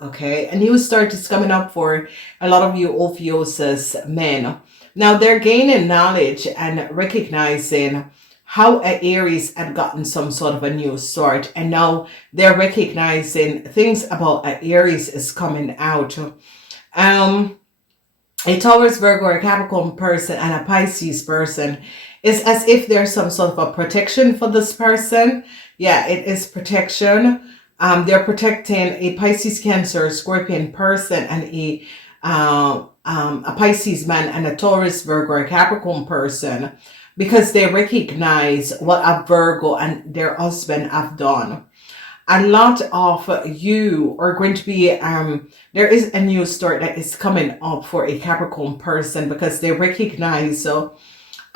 Okay, a new start is coming up for a lot of you Ophiuchus men. Now they're gaining knowledge and recognizing how a Aries had gotten some sort of a new start, and now they're recognizing things about a Aries is coming out. A Taurus, Virgo, or Capricorn person and a Pisces person, is as if there's some sort of a protection for this person. Yeah, it is protection. They're protecting a Pisces, Cancer, Scorpion person and a Pisces man and a Taurus, Virgo, or Capricorn person, because they recognize what a Virgo and their husband have done. A lot of you are going to be, there is a new start that is coming up for a Capricorn person, because they recognize, a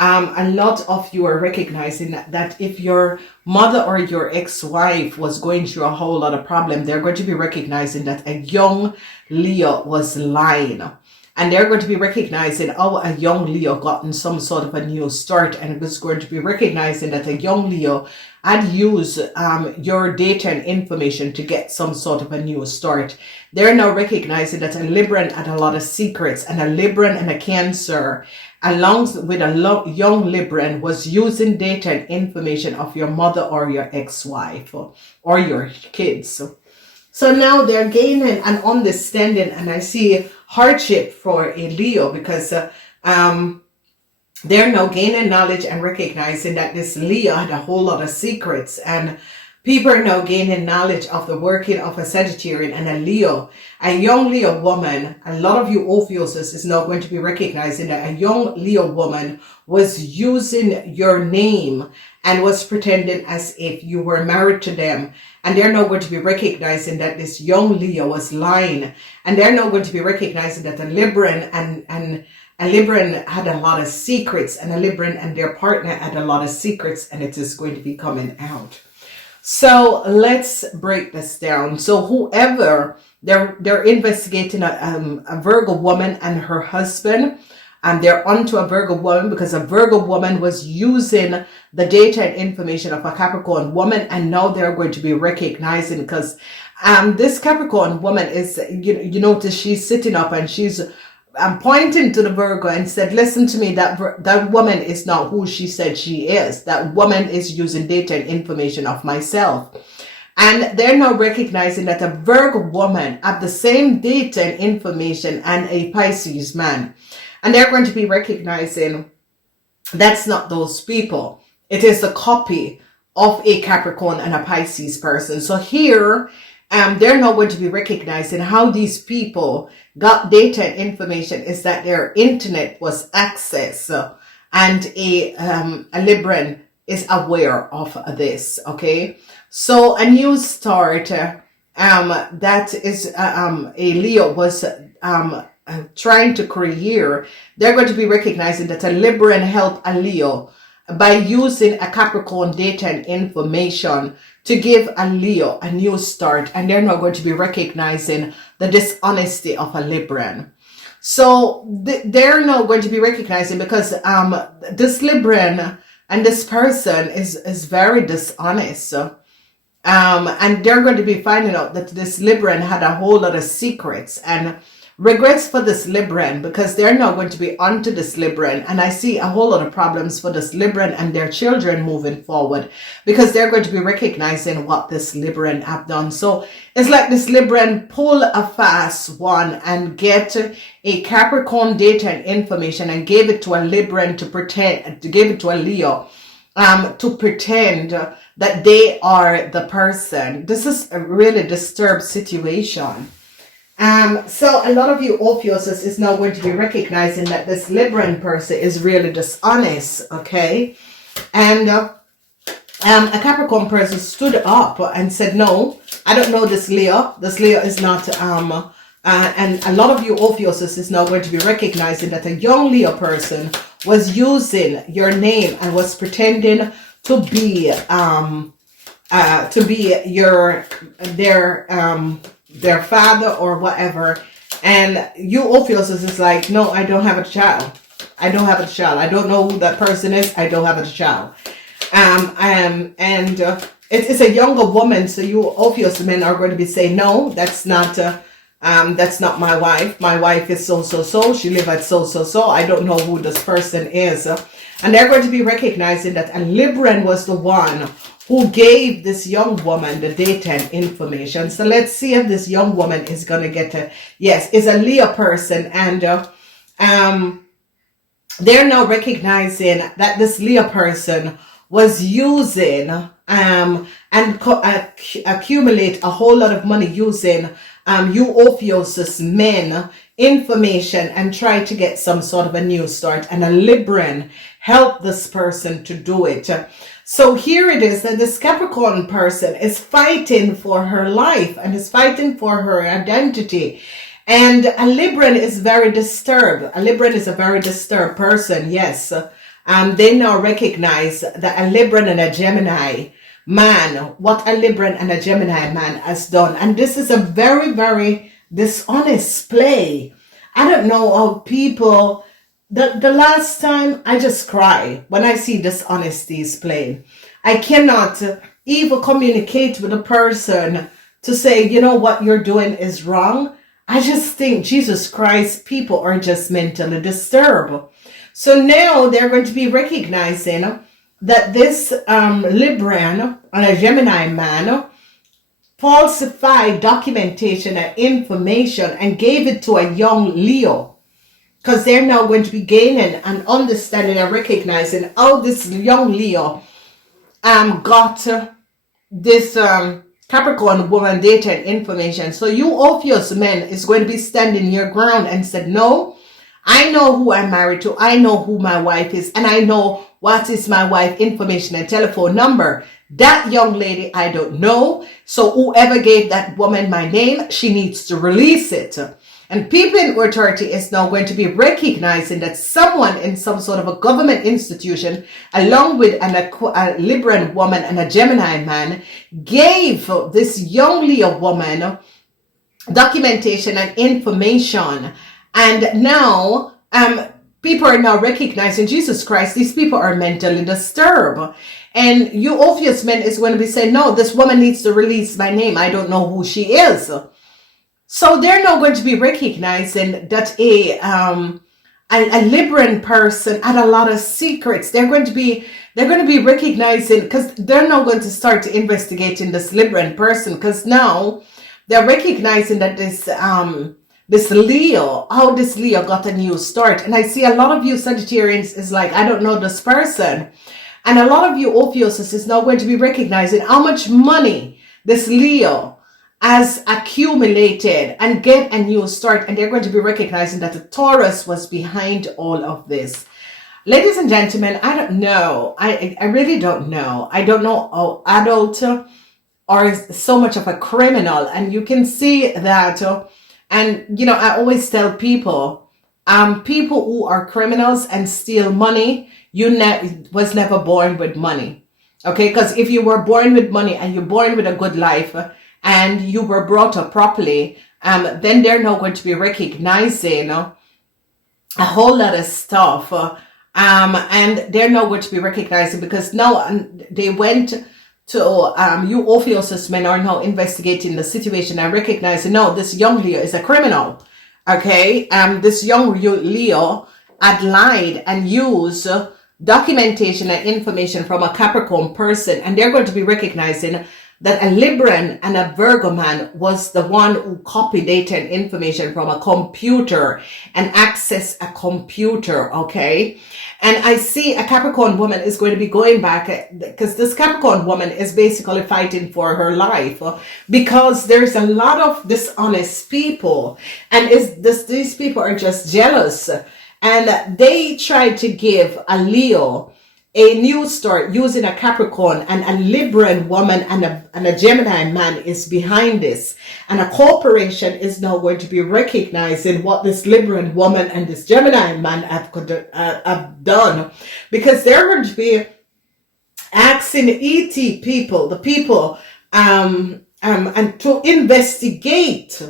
lot of you are recognizing that if your mother or your ex-wife was going through a whole lot of problem, they're going to be recognizing that a young Leo was lying. And they're going to be recognizing how a young Leo gotten some sort of a new start, and it's going to be recognizing that a young Leo had used your data and information to get some sort of a new start. They're now recognizing that a Libran had a lot of secrets, and a Libran and a Cancer, along with a young Libran, was using data and information of your mother or your ex-wife or your kids. So now they're gaining an understanding, and I see hardship for a Leo, because they're now gaining knowledge and recognizing that this Leo had a whole lot of secrets, and people are now gaining knowledge of the working of a Sagittarian and a Leo. A young Leo woman, a lot of you Ophiuchus is now going to be recognizing that a young Leo woman was using your name and was pretending as if you were married to them. And they're now going to be recognizing that this young Leo was lying. And they're now going to be recognizing that a Libran and a Libran had a lot of secrets, and a Libran and their partner had a lot of secrets, and it is going to be coming out. So let's break this down. So whoever, they're investigating a Virgo woman and her husband, and they're onto a Virgo woman because a Virgo woman was using the data and information of a Capricorn woman, and now they're going to be recognizing, because this Capricorn woman is, you notice she's sitting up and she's pointing to the Virgo and said, listen to me, that woman is not who she said she is. That woman is using data and information of myself. And they're now recognizing that a Virgo woman have the same data and information and a Pisces man. And they're going to be recognizing that's not those people. It is the copy of a Capricorn and a Pisces person. So here, they're now going to be recognizing how these people got data and information is that their internet was accessed, and a Libran is aware of this. Okay, so a new start that is a Leo was trying to create. They're going to be recognizing that a Libran helped a Leo by using a Capricorn data and information to give a Leo a new start, and they're now going to be recognizing the dishonesty of a Libran. So they're now going to be recognizing, because this Libran and this person is very dishonest, and they're going to be finding out that this Libran had a whole lot of secrets and regrets for this Libran, because they're now going to be onto this Libran, and I see a whole lot of problems for this Libran and their children moving forward, because they're going to be recognizing what this Libran have done. So it's like this Libran pull a fast one and get a Capricorn data and information and gave it to a Libran to pretend, to give it to a Leo, to pretend that they are the person. This is a really disturbed situation. So a lot of you Ophiuchus is now going to be recognizing that this Libran person is really dishonest, okay? And a Capricorn person stood up and said, no, I don't know this Leo. This Leo is not, and a lot of you Ophiuchus is now going to be recognizing that a young Leo person was using your name and was pretending to be their father or whatever, and you Ophiuchus is like, no, I don't have a child. I don't have a child. I don't know who that person is. I don't have a child. It is a younger woman, so you obvious men are going to be saying, no, that's not my wife. My wife is so. She live at so. I don't know who this person is. And they're going to be recognizing that a Libran was the one who gave this young woman the data and information. So let's see if this young woman is going to get a, yes, is a Leo person. And they're now recognizing that this Leo person was using accumulate a whole lot of money using you Ophiuchus men information and try to get some sort of a new start, and a Libran helped this person to do it. So here it is that this Capricorn person is fighting for her life and is fighting for her identity. And a Libran is very disturbed. A Libran is a very disturbed person, yes. They now recognize that a Libran and a Gemini man, what a Libran and a Gemini man has done. And this is a very, very dishonest play. I don't know how people, the last time I just cry when I see dishonesties playing. I cannot even communicate with a person to say, you know, what you're doing is wrong. I just think, Jesus Christ, people are just mentally disturbed. So now they're going to be recognizing that this Libran and a Gemini man falsified documentation and information and gave it to a young Leo, because they're now going to be gaining and understanding and recognizing how this young Leo got this Capricorn woman data and information. So you Ophiuchus men is going to be standing your ground and said, no, I know who I'm married to. I know who my wife is. And I know what is my wife information and telephone number. That young lady, I don't know. So whoever gave that woman my name, she needs to release it. And people in authority is now going to be recognizing that someone in some sort of a government institution, along with a Libran woman and a Gemini man, gave this young Leo woman documentation and information. And now people are now recognizing, Jesus Christ, these people are mentally disturbed. And you Ophiuchus men is going to be saying, no, this woman needs to release my name. I don't know who she is. So they're now going to be recognizing that a Libran person had a lot of secrets. They're going to be recognizing, because they're now going to start investigating this Libran person, because now they're recognizing that this Leo, how this Leo got a new start. And I see a lot of you Sagittarians is like, I don't know this person. And a lot of you Ophiuchus is now going to be recognizing how much money this Leo has accumulated and get a new start. And they're going to be recognizing that the Taurus was behind all of this. Ladies and gentlemen, I don't know. I really don't know. I don't know how adult or so much of a criminal. And you can see that, and you know, I always tell people, people who are criminals and steal money, was never born with money. Okay, because if you were born with money and you're born with a good life, and you were brought up properly, then they're now going to be recognizing a whole lot of stuff. And they're now going to be recognizing, because now they went to, you Ophiuchus men are now investigating the situation and recognizing, no, this young Leo is a criminal. Okay, this young Leo had lied and used documentation and information from a Capricorn person, and they're going to be recognizing that a Libran and a Virgo man was the one who copied data and information from a computer and access a computer, okay? And I see a Capricorn woman is going to be going back, because this Capricorn woman is basically fighting for her life, because there's a lot of dishonest people, and these people are just jealous, and they try to give a Leo a new start using a Capricorn, and a Libran woman and a Gemini man is behind this. And a corporation is now going to be recognizing what this Libran woman and this Gemini man have done, because they're going to be asking ET people, the people, and to investigate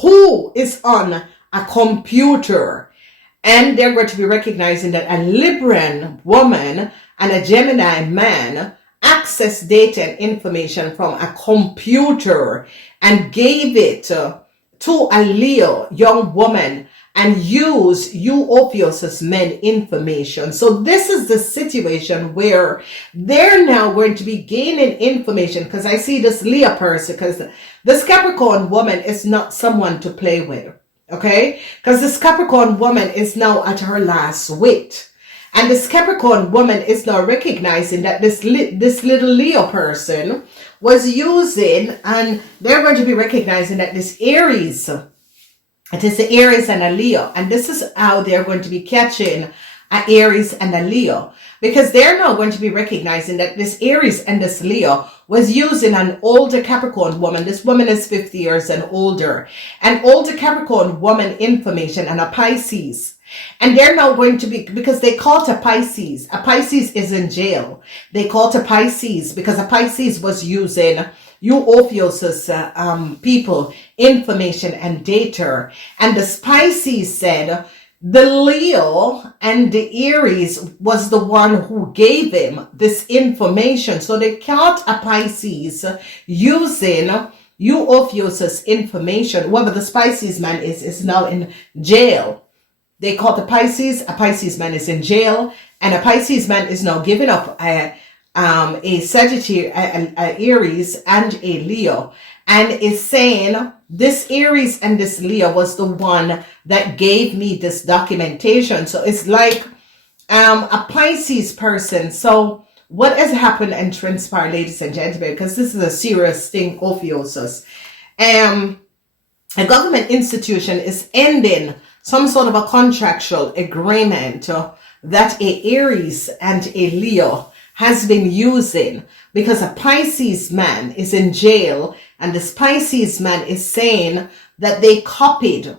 who is on a computer And they're going to be recognizing that a Libran woman and a Gemini man access data and information from a computer and gave it to a Leo young woman and use Ophiuchus men information. So this is the situation where they're now going to be gaining information, because I see this Leo person, because this Capricorn woman is not someone to play with. Okay, because this Capricorn woman is now at her last wit. And this Capricorn woman is now recognizing that this little Leo person was using, and they're going to be recognizing that this Aries, it is the Aries and a Leo. And this is how they're going to be catching an Aries and a Leo. Because they're now going to be recognizing that this Aries and this Leo was using an older Capricorn woman. This woman is 50 years and older. An older Capricorn woman information and a Pisces. And they're now going to be, because they caught a Pisces. A Pisces is in jail. They caught a Pisces because a Pisces was using Ophiuchus people information and data. And the Pisces said, the Leo and the Aries was the one who gave him this information. So they caught a Pisces using Ophiuchus information. Whoever the Pisces man is now in jail. They caught a Pisces man is in jail, and a Pisces man is now giving up a Sagittarius, a Aries and a Leo, and is saying, this Aries and this Leo was the one that gave me this documentation. So it's like a Pisces person. So what has happened and transpired, ladies and gentlemen, because this is a serious thing, Ophiuchus. A government institution is ending some sort of a contractual agreement that a Aries and a Leo has been using, because a Pisces man is in jail, and this Pisces man is saying that they copied,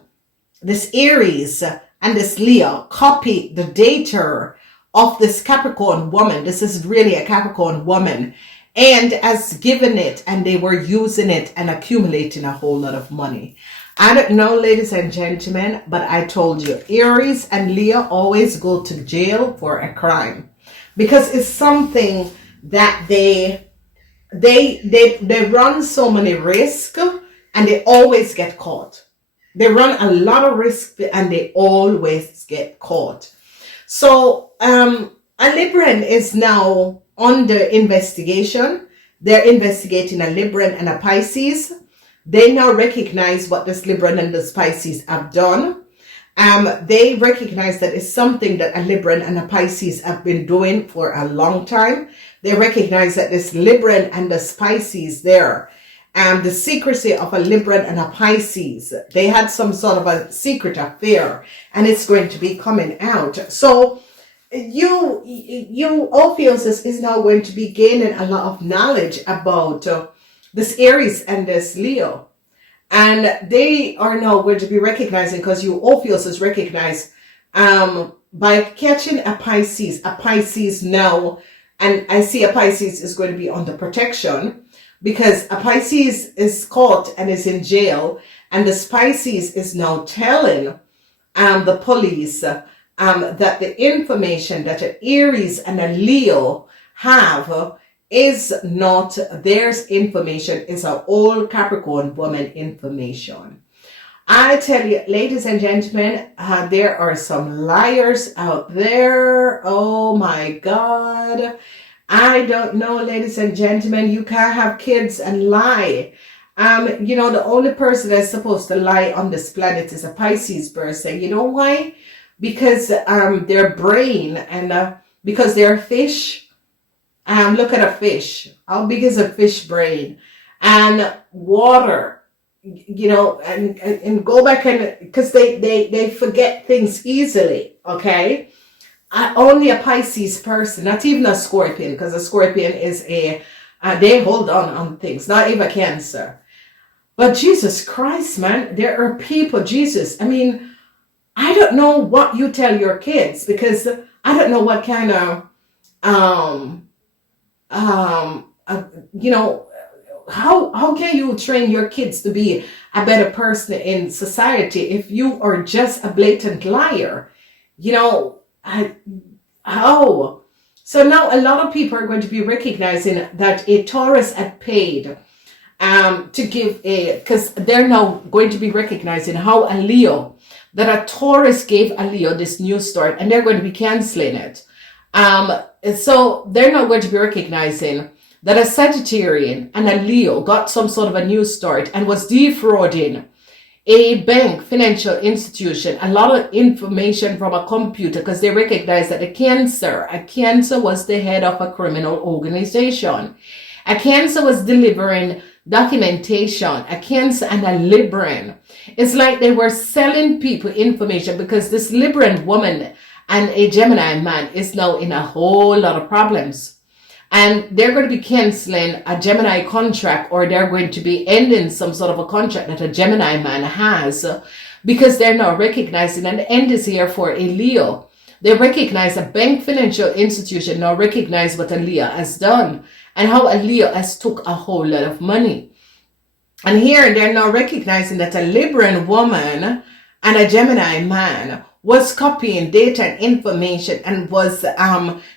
this Aries and this Leo copied the data of this Capricorn woman. This is really a Capricorn woman, and has given it, and they were using it and accumulating a whole lot of money. I don't know, ladies and gentlemen, but I told you, Aries and Leo always go to jail for a crime, because it's something that they run so many risks and they always get caught. They run a lot of risk and they always get caught. So a Libran is now under investigation. They're investigating a Libran and a Pisces. They now recognize what this Libran and this Pisces have done. They recognize that it's something that a Libran and a Pisces have been doing for a long time. They recognize that this Libran and this Pisces there, the secrecy of a Libran and a Pisces, they had some sort of a secret affair, and it's going to be coming out. So Ophiuchus is now going to be gaining a lot of knowledge about this Aries and this Leo. And they are now going to be recognizing, because Ophiuchus recognized by catching a Pisces now, and I see a Pisces is going to be under protection, because a Pisces is caught and is in jail, and this Pisces is now telling the police that the information that an Aries and a Leo have is not theirs information, is an old Capricorn woman information. I tell you, ladies and gentlemen, there are some liars out there. Oh my God. I don't know, ladies and gentlemen, you can't have kids and lie. The only person that's supposed to lie on this planet is a Pisces person. You know why? Because their brain, and because they're fish. Look at a fish. How big is a fish brain? And water, and go back, and because they forget things easily. Okay. Only a Pisces person, not even a Scorpion, because a Scorpion is they hold on things, not even Cancer. But Jesus Christ, man, there are people, Jesus. I mean, I don't know what you tell your kids, because I don't know what kind of, how can you train your kids to be a better person in society if you are just a blatant liar? So now a lot of people are going to be recognizing that a Taurus had paid to give because they're now going to be recognizing how a Leo, that a Taurus gave a Leo this new start, and they're going to be canceling it. So they're now going to be recognizing that a Sagittarian and a Leo got some sort of a new start and was defrauding a bank, financial institution, a lot of information from a computer, because they recognize that a Cancer was the head of a criminal organization. A Cancer was delivering documentation. A Cancer and a Libran. It's like they were selling people information, because this Libran woman and a Gemini man is now in a whole lot of problems. And they're going to be canceling a Gemini contract, or they're going to be ending some sort of a contract that a Gemini man has, because they're now recognizing, and the end is here for a Leo. They recognize a bank, financial institution now recognize what a Leo has done and how a Leo has took a whole lot of money. And here they're now recognizing that a Libran woman and a Gemini man was copying data and information and was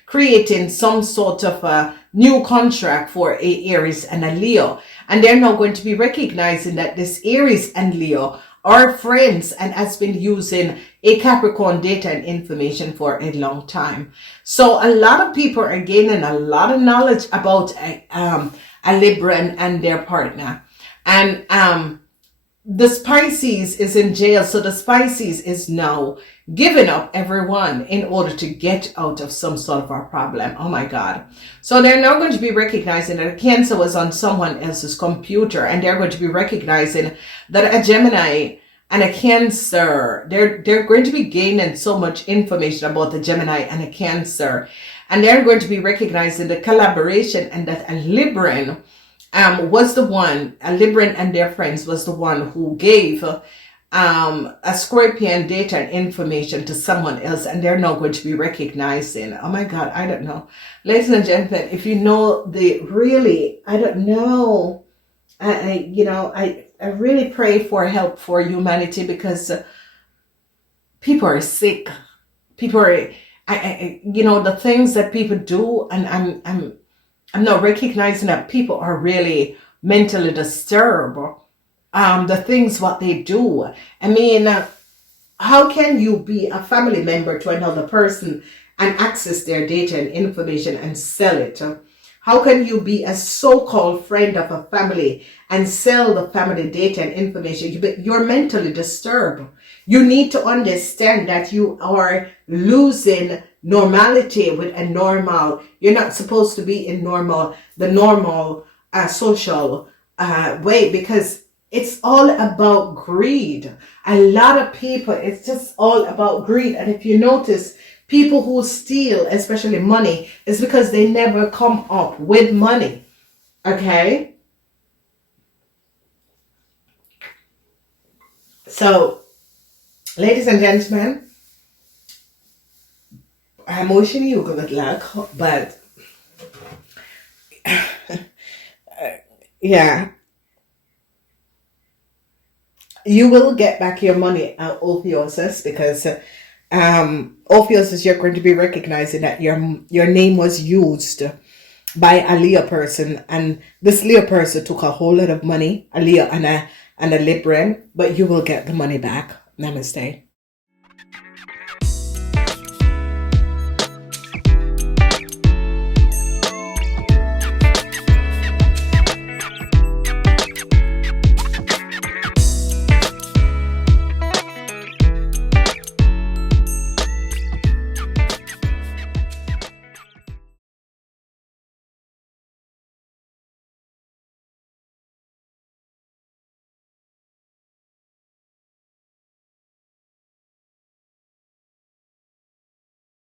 creating some sort of a new contract for a Aries and a Leo. And they're now going to be recognizing that this Aries and Leo are friends and has been using a Capricorn data and information for a long time. So a lot of people are gaining a lot of knowledge about a Libran and their partner. And the Pisces is in jail, so the Pisces is now giving up everyone in order to get out of some sort of a problem. Oh my God. So they're now going to be recognizing that a Cancer was on someone else's computer, and they're going to be recognizing that a Gemini and a Cancer, they're going to be gaining so much information about the Gemini and a Cancer, and they're going to be recognizing the collaboration, and that a Libran was the one, a Libran and their friends was the one who gave a Scorpion data and information to someone else, and they're now going to be recognizing. Oh my God, I don't know. Ladies and gentlemen, if you know I don't know. I really pray for help for humanity, because people are sick. People are, the things that people do, and I'm not recognizing that people are really mentally disturbed. The things what they do. I mean, how can you be a family member to another person and access their data and information and sell it? How can you be a so-called friend of a family and sell the family data and information? You're mentally disturbed. You need to understand that you are losing normality with a normal. You're not supposed to be in the normal social way, because it's all about greed. A lot of people, it's just all about greed. And if you notice, people who steal, especially money, is because they never come up with money. Okay? So, ladies and gentlemen, I'm wishing you good luck, but yeah, you will get back your money at OPHIUCHUS, because OPHIUCHUS, you're going to be recognizing that your name was used by a Leo person, and this Leo person took a whole lot of money, a Leo and a Libran, but you will get the money back. Namaste.